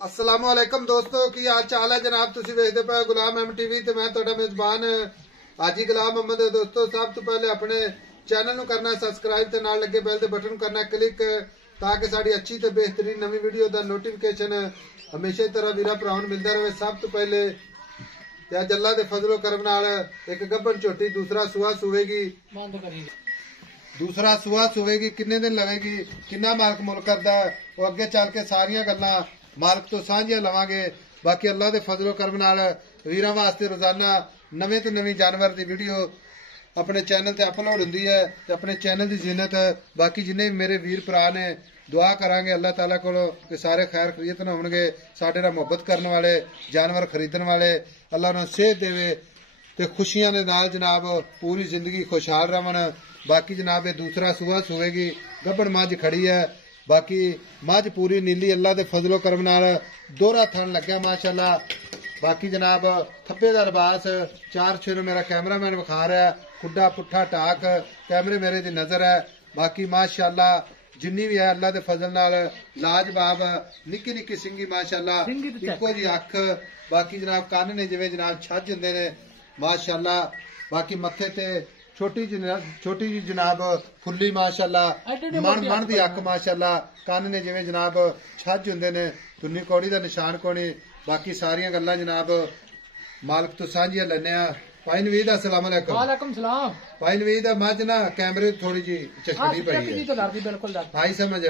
अस्सलामुअलैकुम दोस्तों की हाल चाल है जनाब। तुसी वेखदे पे गुलाम MTV ते मैं तुहाडा मेजबान हाजी गुलाम मोहम्मद है। दोस्तों सब तो पहले अपने चैनल नूं करना सब्सक्राइब ते नाल लगे बेल दे बटन नूं करना क्लिक ताकि साडी अच्छी ते बेहतरीन नवी वीडियो दा नोटिफिकेशन हमेशा तरह वीरा भरावां नूं मिलदा रहे। सब तो पहले ते अज अल्लाह दे फजलो करम नाल एक गब्बन झोटी दूसरा सुआ सुवेगी किन्ने दिन लवेगी किन्ना मालक मुल करदा वो अगे चल के सारियां गल्लां मालक तो सांझियां लवांगे। बाकी अल्लाह दे फजलो करम नाल वीरां वास्ते रोजाना नवे तो नवी जानवर दी वीडियो अपने चैनल ते अपलोड हुंदी है ते अपने चैनल दी जिन्नत बाकी जिन्ने भी मेरे वीर भरा ने दुआ करांगे अल्लाह ताला कोलों कि सारे खैर खरीत न होणगे। साडे नाल मुहब्बत करने वाले जानवर खरीदण वाले अल्लाह उन्हां नूं सेहत देवे ते खुशियां दे नाल जनाब पूरी जिंदगी खुशहाल रहण। बाकी जनाब ये दूसरा सुआ सुवेगी गब्बड़ मझ खड़ी है। बाकी मझ पूरी नीली अल्लाह दे फजलो करम नाल दोहरा थन लग्या माशाअल्लाह। बाकी जनाब थप्पे दा लिबास चार छे मेरा कैमरामैन विखा रहा है खुड्डा पुट्ठा टाक कैमरे मेरे दी नजर है। बाकी माशाअल्लाह जिन्नी भी है अल्लाह दे फजल नाल लाजवाब निक्की निक्की सिंगी माशाअल्लाह इक्को जी अख। बाकी जनाब कन्न ने जिवें जनाब छज हुंदे ने माशाअल्लाह। बाकी मत्थे ते छोटी जी जनाब फुल्ली माशाअल्लाह मन दी अख माशाअल्लाह। कन्न ने जिवें जनाब छज हुंदे ने तुन्नी कौड़ी दा निशान कोनी। बाकी सारियां गल्लां जनाब मालक तो सांझियां लैने आ। भाई नवीद अस्सलाम वालेकुम। वालेकुम सलाम। भाई नवीद मझ ना कैमरे थोड़ी जी चटपटी पई है भाई समझ।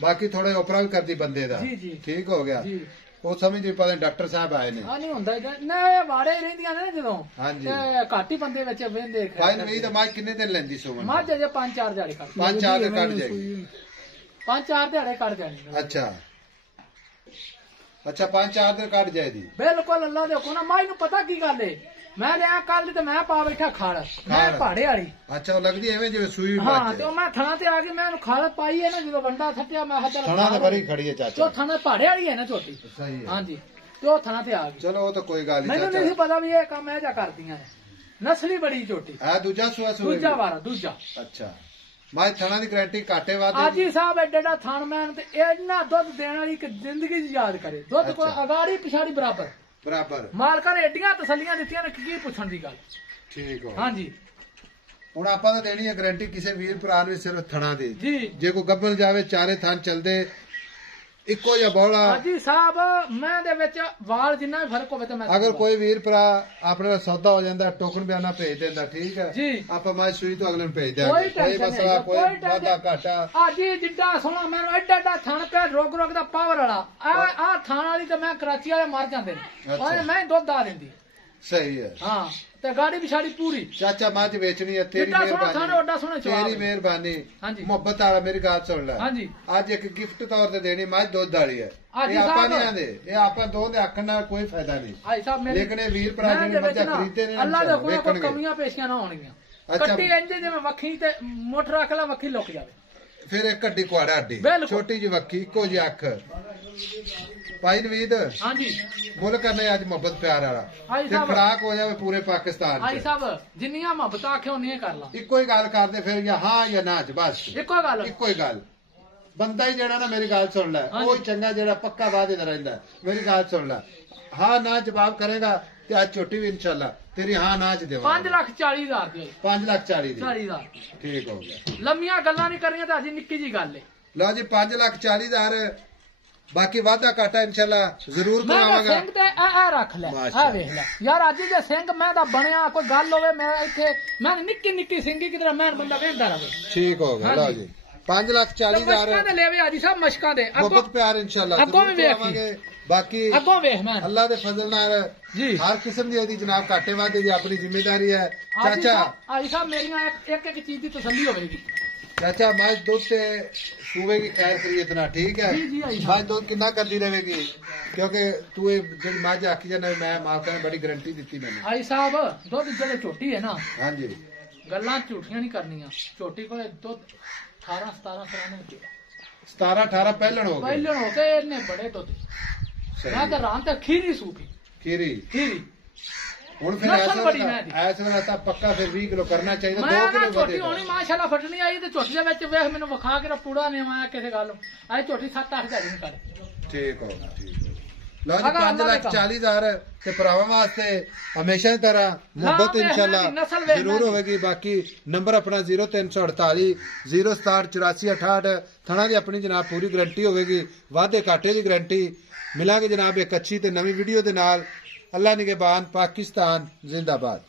बाकी थोड़े ओपरा भी करदी बंदे दा ठीक हो गया ਉਹ ਸਮਝਦੇ ਪਤਾ ਡਾਕਟਰ ਸਾਹਿਬ ਆਏ ਨੇ। ਆ ਨਹੀਂ ਹੁੰਦਾ ਨਾ ਇਹ ਵਾੜੇ ਰਹਿੰਦੀਆਂ ਨੇ ਜਦੋਂ ਹਾਂਜੀ ਤੇ ਘੱਟ ਹੀ ਬੰਦੇ ਵਿੱਚ ਵੇਂਦੇ। ਭਾਈ ਨਵੀਦ ਮਾਝ ਕਿੰਨੇ ਦਿਨ ਲੈਂਦੀ ਸੋਵਣ? ਮਾਝ ਜੇ 5-4 ਦਿਹਾੜੇ ਕੱਢ 5-4 ਦਿਨ ਕੱਢ ਜਾਏਗੀ। 5-4 ਦਿਹਾੜੇ ਕੱਢ ਜਾਣੀ। ਅੱਛਾ 5-4 ਦਿਨ ਕੱਢ ਜਾਏਗੀ ਬਿਲਕੁਲ ਅੱਲਾ ਦੇ ਹੁਕਮ ਨਾਲ। ਮਾਝ ਨੂੰ ਪਤਾ ਕੀ ਗੱਲ ਏ मैं लिया कल तो मैं पा बैठा खाल मैं पहाड़े वाली। अच्छा लगदी एवें जिवें सूई हां तो मैं थना ते आ गई मैं खाल पाई है ना जो बंदा थट्टिया मैं चल थना ते बड़ी खड़ी है चाचा। तो थना पहाड़े वाली है ना छोटी सही है। हां जी तो थना ते आ गई। चलो वो तो कोई गल नहीं। मैंने नहीं पता भी ये काम ऐजा करदियां ने नस्ली बड़ी छोटी है दूजा सुआ सुई दूजा वारा दूजा। अच्छा मैं थना दी गारंटी काटे वाद आजी साहब एडा थान मैन ते इतना दूध देने वाली कि जिंदगी याद करे दूध कोई अगाड़ी पिछाड़ी बराबर मालका ने एडियां तसलियां दित्तियां ने की पुछण दी गल। ठीक हो हां जी ਹੁਣ ਆਪਾਂ ਤਾਂ ਦੇਣੀ ਹੈ ਗਾਰੰਟੀ ਕਿਸੇ ਵੀਰ ਭਰਾ ਨੂੰ ਸਿਰਫ ਥਣਾ ਦੀ ਜੀ। ਜੇ ਕੋਈ ਗੱਬਲ ਜਾਵੇ ਚਾਰੇ ਥਾਂ ਚਲਦੇ ਇੱਕੋ ਜਿਹਾ ਬੋਲਾ ਹਾਜੀ ਸਾਹਿਬ ਮੈਂ ਦੇ ਵਿੱਚ ਵਾਲ ਜਿੰਨਾ ਵੀ ਫਰਕ ਹੋਵੇ ਤਾਂ ਮੈਂ ਅਗਰ ਕੋਈ ਵੀਰ ਭਰਾ ਆਪਣੇ ਸੌਦਾ ਹੋ ਜਾਂਦਾ ਟੋਕਨ ਬਿਆਨਾ ਭੇਜ ਦਿੰਦਾ ਠੀਕ ਹੈ ਜੀ ਆਪਾਂ ਮੈਂ ਸੂਈ ਤੋਂ ਅਗਲੇ ਨੂੰ ਭੇਜ ਦਿਆਂਗੇ ਕੋਈ ਮਸਲਾ ਕੋਈ ਵਾਦਾ ਘਾਟਾ। ਹਾਜੀ ਜਿੱਡਾ ਸੋਹਣਾ ਮੈਨੂੰ ਐਡਾ ਥਣ ਪੈ ਰੋਗ ਦਾ ਪਾਵਰ ਵਾਲਾ ਆ ਥਾਣ ਵਾਲੀ ਤਾਂ ਮੈਂ ਕਰਾਚੀ ਵਾਲੇ ਮਰ ਜਾਂਦੇ ਨੇ ਔਰ ਮੈਂ ਦੁੱਧ ਆ ਦਿੰਦੀ। ਸਹੀ ਹੈ ਹਾਂ ਤੇ ਗਾੜੀ ਵਿਛਾੜੀ ਪੂਰੀ ਚਾਚਾ ਮੱਝ ਵੇਚਣੀ ਹੈ ਤੇਰੀ ਮਿਹਰਬਾਨੀ ਤੇਰੀ ਮਿਹਰਬਾਨੀ ਮੁਹੱਬਤ ਵਾਲਾ ਮੇਰੀ ਗੱਲ ਸੁਣ ਲੈ। ਹਾਂਜੀ ਅੱਜ ਇੱਕ ਗਿਫਟ ਤੌਰ ਤੇ ਦੇਣੀ ਮੱਝ ਦੁੱਧ ਵਾਲੀ ਹੈ ਇਹ ਆਪਾਂ ਨਹੀਂ ਆਂਦੇ ਇਹ ਆਪਾਂ ਦੋ ਦੇ ਆਖਣ ਨਾਲ ਕੋਈ ਫਾਇਦਾ ਨਹੀਂ ਲੇਕਿਨ ਇਹ ਵੀਰ ਭਰਾ ਜਿਹੜੇ ਮੱਝਾਂ ਖਰੀਦਦੇ ਨੇ ਅੱਲਾਹ ਦੇ ਕੋਈ ਕਮੀਆਂ ਪੇਸ਼ੀਆਂ ਨਾ ਹੋਣਗੀਆਂ। ਕੱਟੀ ਇੰਜ ਜਿਵੇਂ ਵੱਖੀ ਤੇ ਮੁੱਠ ਰੱਖ ਲੈ ਵੱਖੀ ਲੁਕ ਜਾਵੇ ਫਿਰ ਇੱਕ ਕੱਡੀ ਕੁਆੜਾ ਅੱਡੀ ਛੋਟੀ ਜਿਹੀ ਵੱਖੀ ਇੱਕੋ ਜਿਹੀ ਅੱਖ। ਭਾਈ ਨਵੀਦ ਹਾਂਜੀ ਮੁੱਲ ਕਰਨੇ ਅੱਜ ਮੁਹੱਬਤ ਪਿਆਰ ਵਾਲਾ ਤੇ ਖੜਾਕ ਹੋ ਜਾਵੇ ਪੂਰੇ ਪਾਕਿਸਤਾਨ ਚ। ਭਾਈ ਸਾਹਿਬ ਜਿੰਨੀਆਂ ਮੁਹੱਬਤਾਂ ਆਖੇ ਉਹਨੀਆਂ ਕਰ ਲਾ ਇੱਕੋ ਹੀ ਗੱਲ ਕਰਦੇ ਫਿਰ ਜਾਂ ਹਾਂ ਜਾਂ ਨਾ ਬਸ ਇੱਕੋ ਹੀ ਗੱਲ। ਬੰਦਾ ਹੀ ਜਿਹੜਾ ਨਾ ਮੇਰੀ ਗੱਲ ਸੁਣ ਲੈ ਉਹ ਚੰਗਾ ਜਿਹੜਾ ਪੱਕਾ ਵਾਅਦੇ ਦਾ ਰਹਿੰਦਾ ਮੇਰੀ ਗੱਲ ਸੁਣ ਲੈ ਹਾਂ ਨਾ ਜਵਾਬ ਕਰੇਗਾ ਤੇ ਅੱਜ ਛੋਟੀ ਵੀ ਇਨਸ਼ਾਅੱਲਾ तेरी हाँ ना च देवा 5,40,000 दी 5,40,000 ठीक हो गया। लम्मियां गल्लां नहीं करनियां ते अजी निक्की जी गल है। लो जी 5,40,000 बाकी वादा घाटा इंशाल्लाह जरूर करावांगा। सिंह ते आ रख ले आ वेख ले यार अज जे सिंह मैं दा बनया कोई गल होवे मैं इथे मैं निक्की निक्की सिंगी किधर मैं बंदा वेंदा रहे। ठीक हो गया। लो जी 5,40,000 मशकां दे लेवे आजी साहब मशकां दे बहुत प्यार इंशाल्लाह जरूर करावांगे। बाकी अगों वेख मैं अल्लाह दे फजल नाल जी हर किस्म दी एदी जनाब घाटे वादे दी अपनी जिम्मेदारी है। चाचा आई साहब मेरी एक चीज दी तसल्ली होवेगी चाचा मझ दूध से सूवेगी खैर खरीद इतना ठीक है मझ दूध कितना करती रहेगी क्योंकि तू जी मझ आखी जाना मैं मालका ने बड़ी गारंटी दी मैंने। आई साहब दुध जो छोटी है ना हाँ जी गल्लां झूठियां नहीं करनियां छोटी को दुध 17-18 पहलन हो गए इन्ने बड़े दुध मैं तो रात तक खीरी सूपी खीरी ਹੁਣ ਫਿਰ ਇਸ ਵੇਲੇ ਤਾਂ ਪੱਕਾ ਫਿਰ 20 ਕਿਲੋ ਕਰਨਾ ਚਾਹੀਦਾ 2 ਕਿਲੋ ਝੋਟੀ ਹੋਣੀ ਮਾਸ਼ਾਅੱਲਾ ਫਟਣੀ ਆਈ ਤੇ ਝੋਟੀ ਦੇ ਵਿੱਚ ਵੇਖ ਮੈਨੂੰ ਵਿਖਾ ਕੇ ਪੂੜਾ ਨਹੀਂ ਆਇਆ ਕਿਸੇ ਗੱਲ ਆਈ ਝੋਟੀ 7-8 ਹਜ਼ਾਰ ਦੀ ਕਰ ਠੀਕ ਹੋ ਲਓ ਜੀ 5,40,000 ਤੇ ਭਰਾਵਾਂ ਵਾਸਤੇ ਹਮੇਸ਼ਾ ਦੀ ਤਰ੍ਹਾਂ ਮੁਹੱਬਤ ਇਨਸ਼ਾਅੱਲਾ ਜ਼ਰੂਰ ਹੋਵੇਗੀ ਬਾਕੀ ਨੰਬਰ ਆਪਣਾ 0348 0678468 ਥਣਾ ਦੀ ਆਪਣੀ ਜਨਾਬ ਪੂਰੀ ਗਰੰਟੀ ਹੋਵੇਗੀ ਵਾਧੇ ਘਾਟੇ ਦੀ ਗਰੰਟੀ ਮਿਲਾਂਗੇ ਜਨਾਬ ਇੱਕ ਅੱਛੀ ਤੇ ਨਵੀਂ ਵੀਡੀਓ ਦੇ ਨਾਲ ਅੱਲਾ ਨਿਗਹਿਬਾਨ ਪਾਕਿस्तान जिंदाबाद।